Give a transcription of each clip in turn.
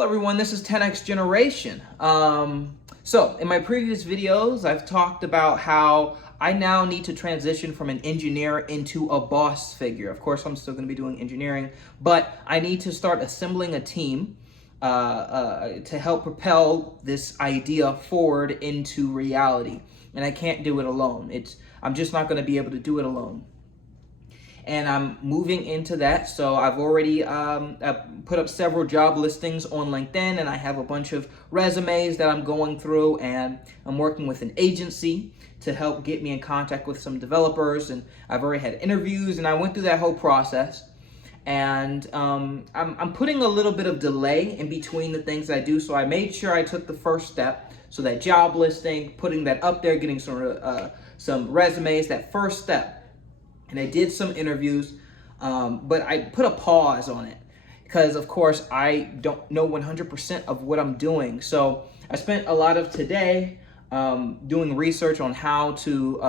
Hello everyone, this is 10X Generation. So in my previous videos, I've talked about how I now need to transition from an engineer into a boss figure. Of course, I'm still going to be doing engineering, but I need to start assembling a team to help propel this idea forward into reality. And I can't do it alone. I'm just not going to be able to do it alone. And I'm moving into that. So I've already put up several job listings on LinkedIn, and I have a bunch of resumes that I'm going through, and I'm working with an agency to help get me in contact with some developers, and I've already had interviews, and I went through that whole process. And I'm putting a little bit of delay in between the things I do, so I made sure I took the first step. So that job listing, putting that up there, getting some resumes, that first step. And I did some interviews, but I put a pause on it because, of course, I don't know 100% of what I'm doing. So I spent a lot of today doing research on how to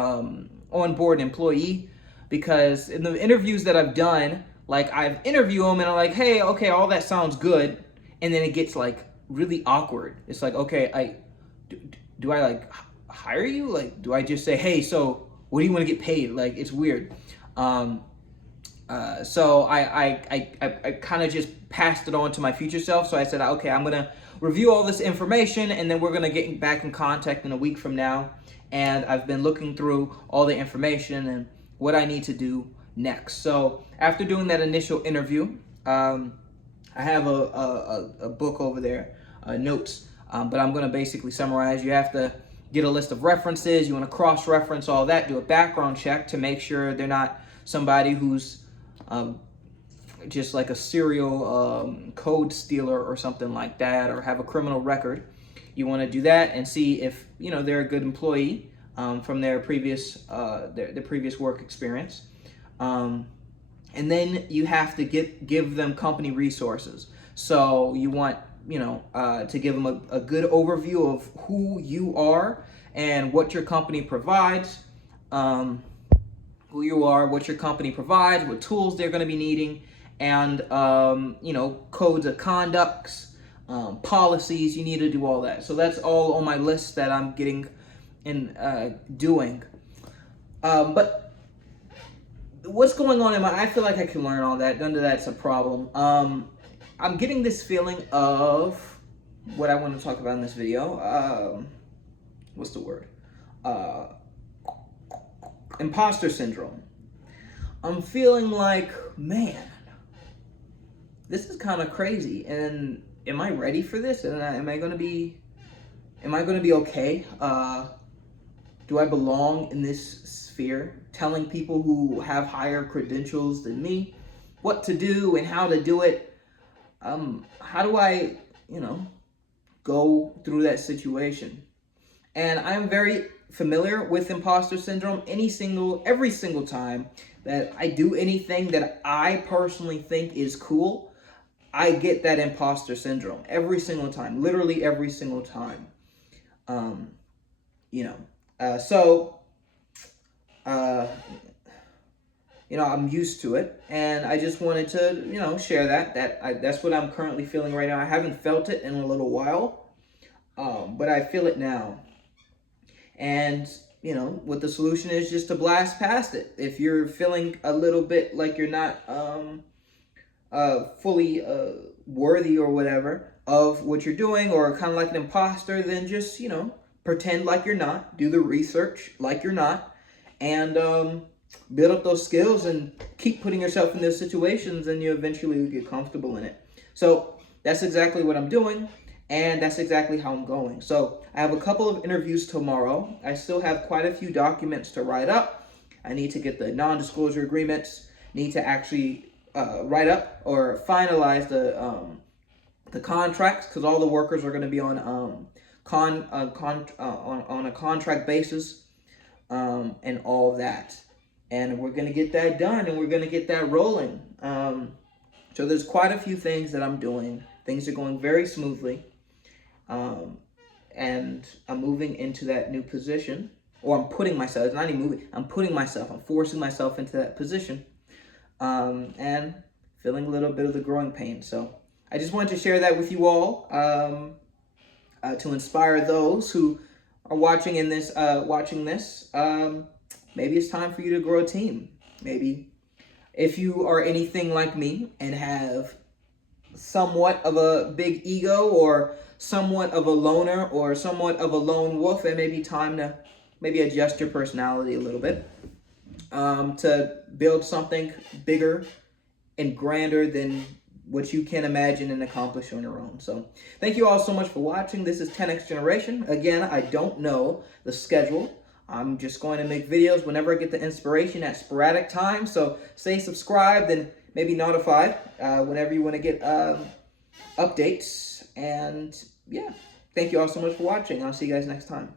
onboard an employee, because in the interviews that I've done, like I've interviewed them and I'm like, hey, okay, all that sounds good. And then it gets like really awkward. It's like, okay, do I like hire you? Like, do I just say, hey, so what do you want to get paid? Like, it's weird. So I kind of just passed it on to my future self. So I said, okay, I'm going to review all this information, and then we're going to get back in contact in a week from now. And I've been looking through all the information and what I need to do next. So after doing that initial interview, I have a book over there, notes, but I'm going to basically summarize. You have to get a list of references. You want to cross-reference all that, do a background check to make sure they're not somebody who's just like a serial code stealer or something like that, or have a criminal record. You want to do that and see if they're a good employee from their previous their previous work experience. And then you have to give them company resources. So you want to give them a good overview of who you are and what your company provides, who you are, what your company provides, what tools they're going to be needing, and codes of conducts, policies. You need to do all that. So that's all on my list that I'm getting and doing. But what's going on I feel like I can learn all that. None of that's a problem. I'm getting this feeling of what I want to talk about in this video. What's the word? Imposter syndrome. I'm feeling like, man, this is kind of crazy. And am I ready for this? And am I going to be okay? Do I belong in this sphere? Telling people who have higher credentials than me what to do and how to do it. How do I, go through that situation? And I'm very familiar with imposter syndrome. Every single time that I do anything that I personally think is cool, I get that imposter syndrome every single time, literally every single time. I'm used to it, and I just wanted to, share that's what I'm currently feeling right now. I haven't felt it in a little while, but I feel it now. And, what the solution is, just to blast past it. If you're feeling a little bit like you're not fully worthy or whatever of what you're doing, or kind of like an imposter, then just, pretend like you're not. Do the research like you're not, and build up those skills and keep putting yourself in those situations, and you eventually will get comfortable in it. So that's exactly what I'm doing, and that's exactly how I'm going. So I have a couple of interviews tomorrow. I still have quite a few documents to write up. I need to get the non-disclosure agreements, need to actually write up or finalize the contracts, because all the workers are going to be on a contract basis, and all that. And we're going to get that done, and we're going to get that rolling. So there's quite a few things that I'm doing. Things are going very smoothly. And I'm moving into that new position. Or I'm putting myself, it's not even moving, I'm forcing myself into that position. And feeling a little bit of the growing pain. So I just wanted to share that with you all to inspire those who are watching this. Maybe it's time for you to grow a team. Maybe if you are anything like me and have somewhat of a big ego, or somewhat of a loner, or somewhat of a lone wolf, it may be time to maybe adjust your personality a little bit to build something bigger and grander than what you can imagine and accomplish on your own. So thank you all so much for watching. This is 10X Generation. Again, I don't know the schedule. I'm just going to make videos whenever I get the inspiration at sporadic times. So stay subscribed and maybe notified whenever you want to get updates. And yeah, thank you all so much for watching. I'll see you guys next time.